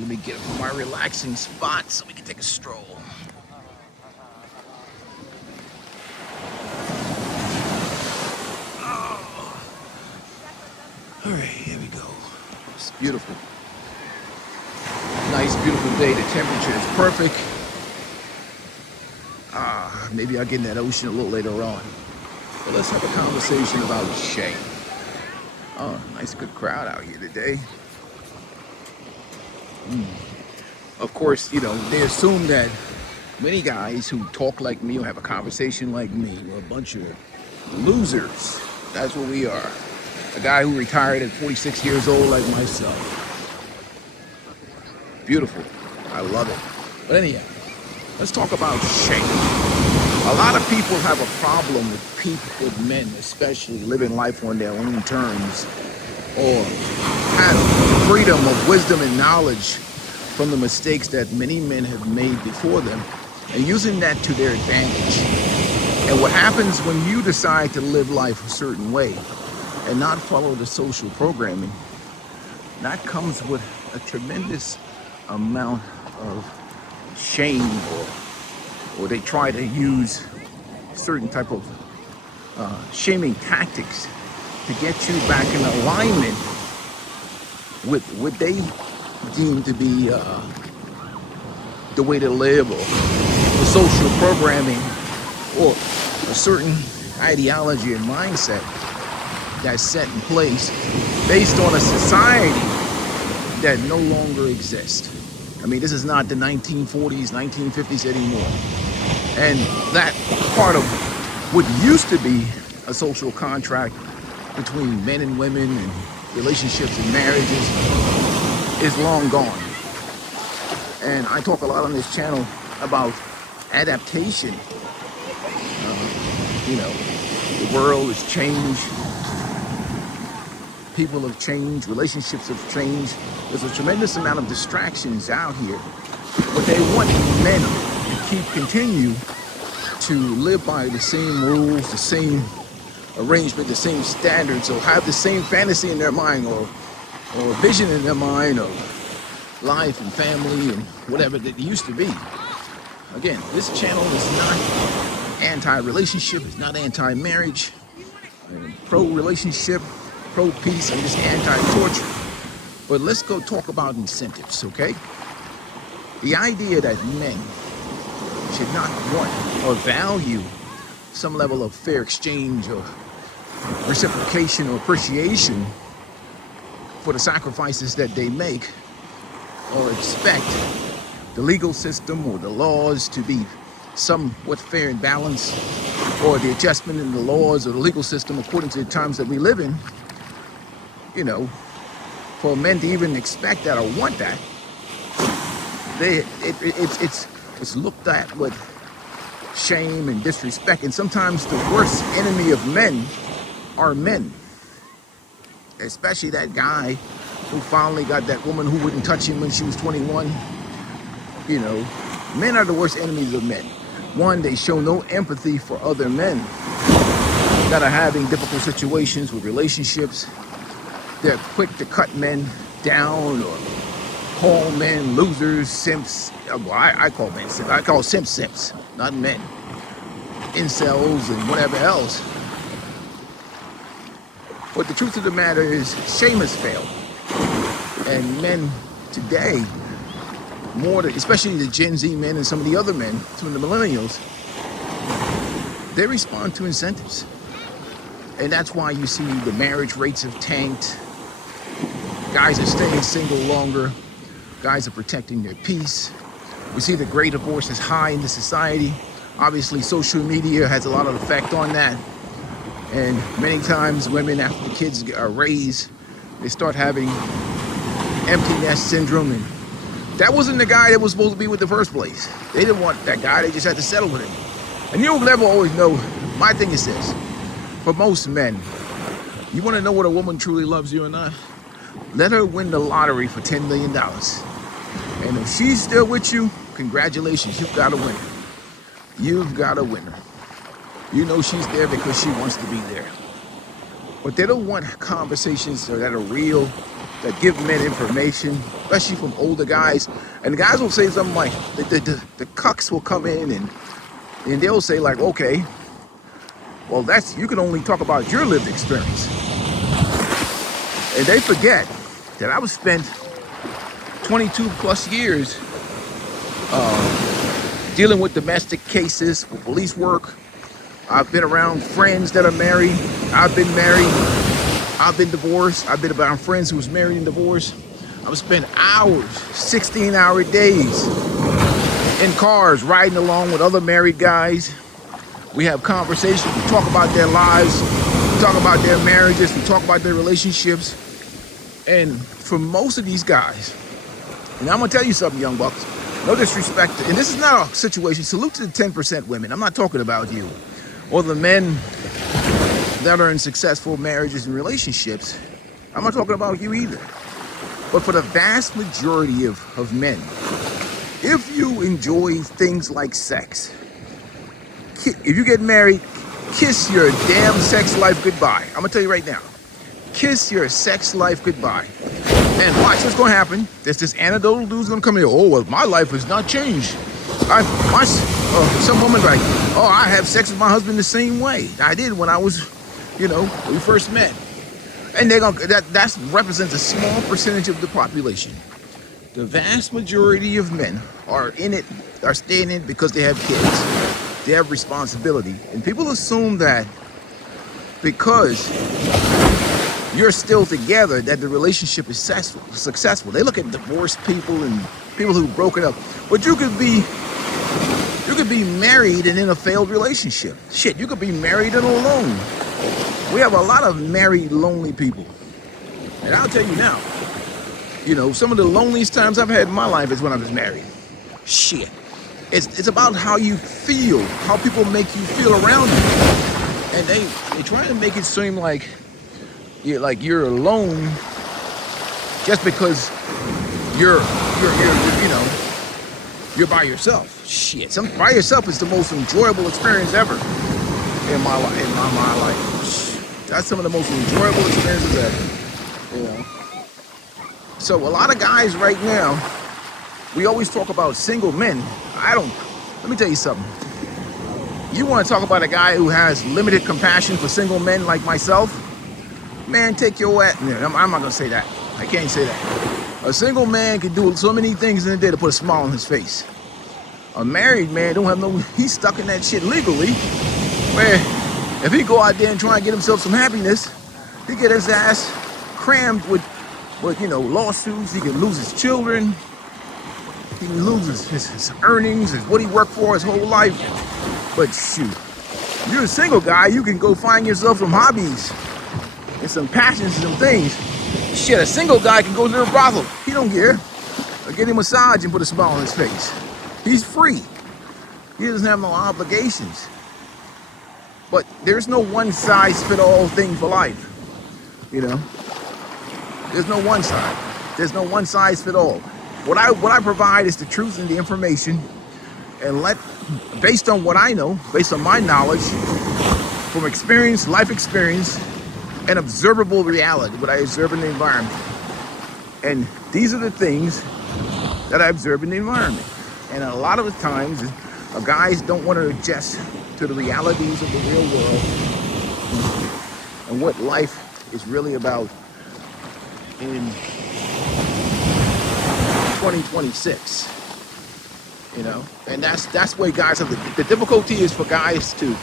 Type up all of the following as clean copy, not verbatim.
let me get up my relaxing spot so we can take a stroll. Oh. All right, here we go. It's beautiful. Nice, beautiful day. The temperature is perfect. Maybe I'll get in that ocean a little later on. But let's have a conversation about shame. Oh, nice, good crowd out here today. Of course, you know, they assume that many guys who talk like me or have a conversation like me are a bunch of losers. That's what we are. A guy who retired at 46 years old like myself. Beautiful. I love it. But anyhow, let's talk about shame. A lot of people have a problem with men, especially living life on their own terms, or have freedom of wisdom and knowledge from the mistakes that many men have made before them, and using that to their advantage. And what happens when you decide to live life a certain way and not follow the social programming, that comes with a tremendous amount of shame, or they try to use certain type of shaming tactics to get you back in alignment with what they deem to be the way to live, or the social programming, or a certain ideology and mindset that's set in place based on a society that no longer exists. I mean, this is not the 1940s, 1950s anymore. And that part of what used to be a social contract between men and women and relationships and marriages is long gone. And I talk a lot on this channel about adaptation. You know, the world has changed. People have changed. Relationships have changed. There's a tremendous amount of distractions out here. But they want men to continue to live by the same rules, the same arrangement, the same standards, or have the same fantasy in their mind, or vision in their mind of life and family and whatever that used to be. Again, this channel is not anti-relationship, it's not anti-marriage, pro-relationship, pro-peace. I'm just anti-torture. But let's go talk about incentives, okay? The idea that men should not want or value some level of fair exchange or reciprocation or appreciation for the sacrifices that they make, or expect the legal system or the laws to be somewhat fair and balanced, or the adjustment in the laws or the legal system according to the times that we live in, you know, for men to even expect that or want that, it's looked at with shame and disrespect. And sometimes the worst enemy of men are men, especially that guy who finally got that woman who wouldn't touch him when she was 21. You know, men are the worst enemies of men. One, they show no empathy for other men that are having difficult situations with relationships. They're quick to cut men down or call men losers, simps. Well, I call men simps. I call simps, not men. Incels and whatever else. But the truth of the matter is, shame has failed. And men today, especially the Gen Z men and some of the other men, some of the millennials, they respond to incentives. And that's why you see the marriage rates have tanked. Guys are staying single longer. Guys are protecting their peace. We see the rate of divorce is high in the society. Obviously, social media has a lot of effect on that. And many times women, after the kids are raised, they start having empty nest syndrome. And that wasn't the guy that was supposed to be with in the first place. They didn't want that guy. They just had to settle with him. And you'll never always know. My thing is this. For most men, you want to know what a woman truly loves you or not? Let her win the lottery for $10 million. And if she's still with you, congratulations, you've got a winner. You've got a winner. You know she's there because she wants to be there. but they don't want conversations that are real, that give men information, especially from older guys. And the guys will say something like, the cucks will come in and they'll say like, okay, well, you can only talk about your lived experience. And they forget that I was spent 22 plus years dealing with domestic cases, with police work. I've been around friends that are married. I've been married. I've been divorced. I've been around friends who was married and divorced. I've spent hours, 16-hour days in cars riding along with other married guys. We have conversations. We talk about their lives. We talk about their marriages. We talk about their relationships. And for most of these guys, and I'm going to tell you something, young bucks, no disrespect, and this is not a situation, salute to the 10% women. I'm not talking about you or the men that are in successful marriages and relationships. I'm not talking about you either. But for the vast majority of men, if you enjoy things like sex, if you get married, kiss your damn sex life goodbye. I'm gonna tell you right now, kiss your sex life goodbye. And watch what's gonna happen. There's this anecdotal dude's gonna come in here. Oh, well, my life has not changed. Some woman like, oh, I have sex with my husband the same way I did when I was, when we first met. And that represents a small percentage of the population. The vast majority of men are staying in it because they have kids. They have responsibility. And people assume that because you're still together, that the relationship is successful. They look at divorced people and people who've broken up. But you could be married and in a failed relationship. Shit, you could be married and alone. We have a lot of married, lonely people. And I'll tell you now, some of the loneliest times I've had in my life is when I was married. Shit. It's about how you feel, how people make you feel around you. And they try to make it seem like you're alone just because you're by yourself. Shit, by yourself is the most enjoyable experience ever in my life. That's some of the most enjoyable experiences ever. So a lot of guys right now, we always talk about single men. Let me tell you something. You want to talk about a guy who has limited compassion for single men like myself? Man, take your ass. I'm not going to say that. I can't say that. A single man can do so many things in a day to put a smile on his face. A married man he's stuck in that shit legally, where if he go out there and try and get himself some happiness, he get his ass crammed with lawsuits. He can lose his children. He can lose his earnings, what he worked for his whole life. But shoot, you're a single guy, you can go find yourself some hobbies and some passions and some things. Shit, a single guy can go to a brothel. He don't care. Or get him a massage and put a smile on his face. He's free. He doesn't have no obligations. But there's no one-size-fit-all thing for life. There's no one side. There's no one size fit all. What I provide is the truth and the information, and based on what I know, based on my knowledge, from experience, life experience, and observable reality, what I observe in the environment. And these are the things that I observe in the environment. And a lot of the times, guys don't want to adjust to the realities of the real world and what life is really about in 2026, and that's where guys have the difficulty is for guys to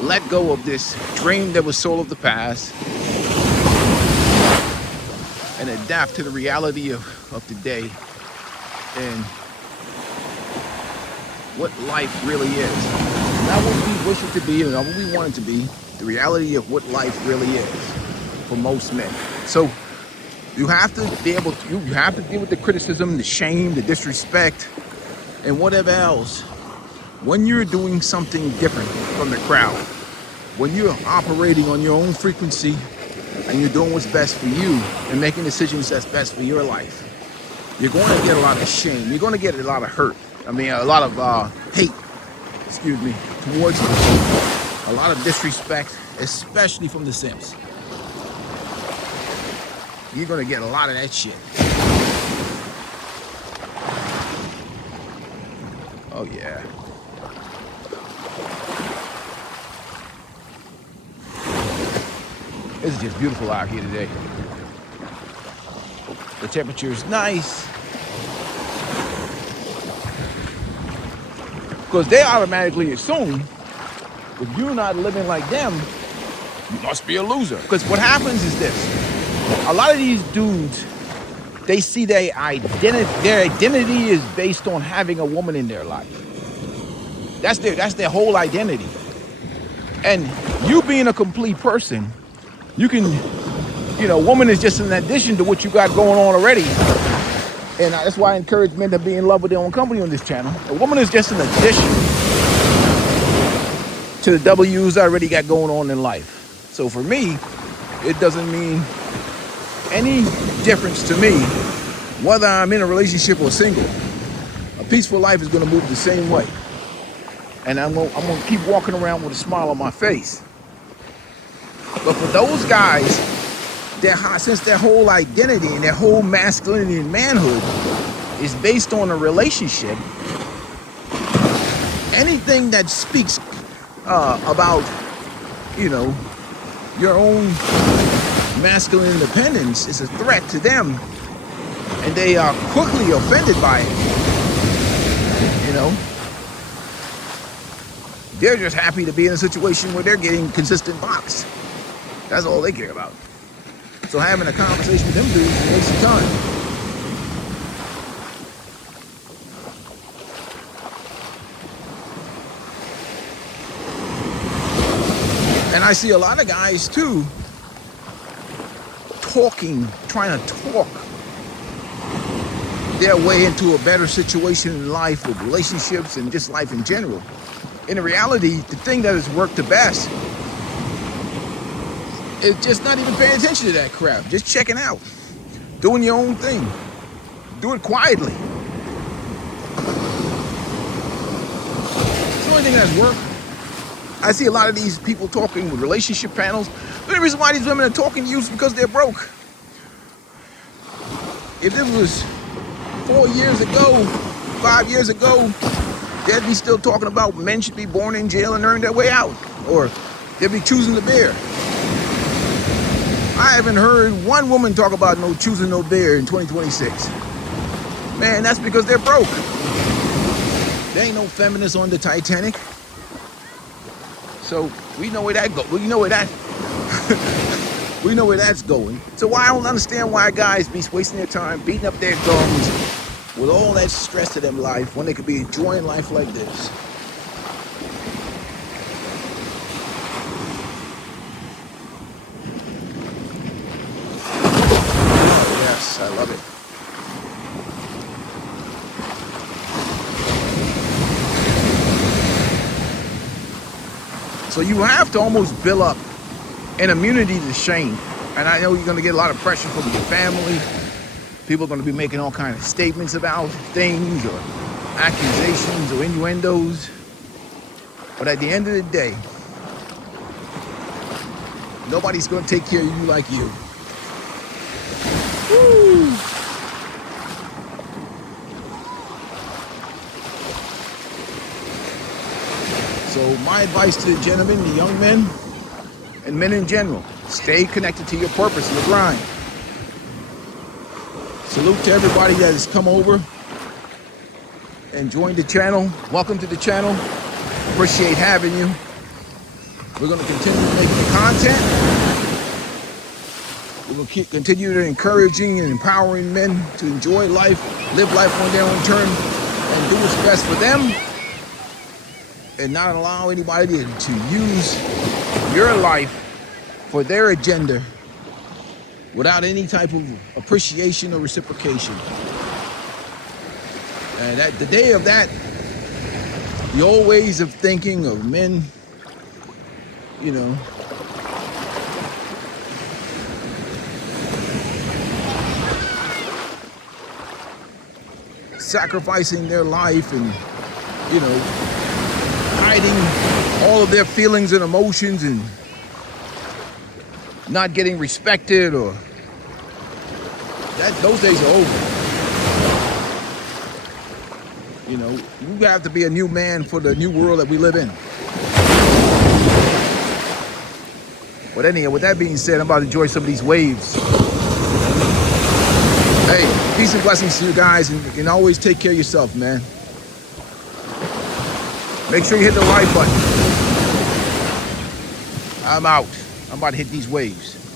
let go of this dream that was soul of the past and adapt to the reality of today and what life really is. Not what we wish it to be and not what we want it to be, the reality of what life really is for most men. So you have to deal with the criticism, the shame, the disrespect, and whatever else when you're doing something different from the crowd. When you're operating on your own frequency and you're doing what's best for you and making decisions that's best for your life, you're going to get a lot of shame. You're going to get a lot of hurt. A lot of hate, towards you. A lot of disrespect, especially from the simps. you're gonna get a lot of that shit. Oh yeah. It's just beautiful out here today. The temperature is nice. Because they automatically assume if you're not living like them, you must be a loser. Because what happens is this. A lot of these dudes, they see their identity is based on having a woman in their life. That's their whole identity. And you being a complete person, you can, woman is just an addition to what you got going on already. And that's why I encourage men to be in love with their own company on this channel. A woman is just an addition to the W's I already got going on in life. So for me, it doesn't mean any difference to me whether I'm in a relationship or single. A peaceful life is going to move the same way. And I'm going to keep walking around with a smile on my face. But for those guys, since their whole identity and their whole masculinity and manhood is based on a relationship, anything that speaks about, your own masculine independence is a threat to them, and they are quickly offended by it. They're just happy to be in a situation where they're getting consistent box. That's all they care about. So having a conversation with them dudes is a waste of time. And I see a lot of guys too trying to talk their way into a better situation in life with relationships and just life in general. In reality, the thing that has worked the best is just not even paying attention to that crap. Just checking out. Doing your own thing. Do it quietly. It's the only thing that's worked. I see a lot of these people talking with relationship panels. The only reason why these women are talking to you is because they're broke. If this was 4 years ago, 5 years ago, they'd be still talking about men should be born in jail and earn their way out. Or they'd be choosing the bear. I haven't heard one woman talk about no choosing no bear in 2026. Man, that's because they're broke. There ain't no feminists on the Titanic. So we know where that goes. We know where that's going. So I don't understand why guys be wasting their time beating up their gums with all that stress to them life when they could be enjoying life like this. Yes, I love it. So you have to almost build up an immunity to shame. And I know you're going to get a lot of pressure from your family. People are going to be making all kinds of statements about things or accusations or innuendos. But at the end of the day, nobody's going to take care of you like you. Woo. So my advice to the gentlemen, the young men, and men in general, stay connected to your purpose, your grind. Salute to everybody that has come over and joined the channel. Welcome to the channel. Appreciate having you. We're going to continue making content. We're going to continue to encouraging and empowering men to enjoy life, live life on their own terms, and do what's best for them, and not allow anybody to use your life for their agenda without any type of appreciation or reciprocation. And at the day of that, the old ways of thinking of men, sacrificing their life and, hiding all of their feelings and emotions and not getting respected or Those days are over. You know, you have to be a new man for the new world that we live in. But anyhow, with that being said, I'm about to enjoy some of these waves. Hey, peace and blessings to you guys, and always take care of yourself, man. Make sure you hit the like button. I'm out. I'm about to hit these waves.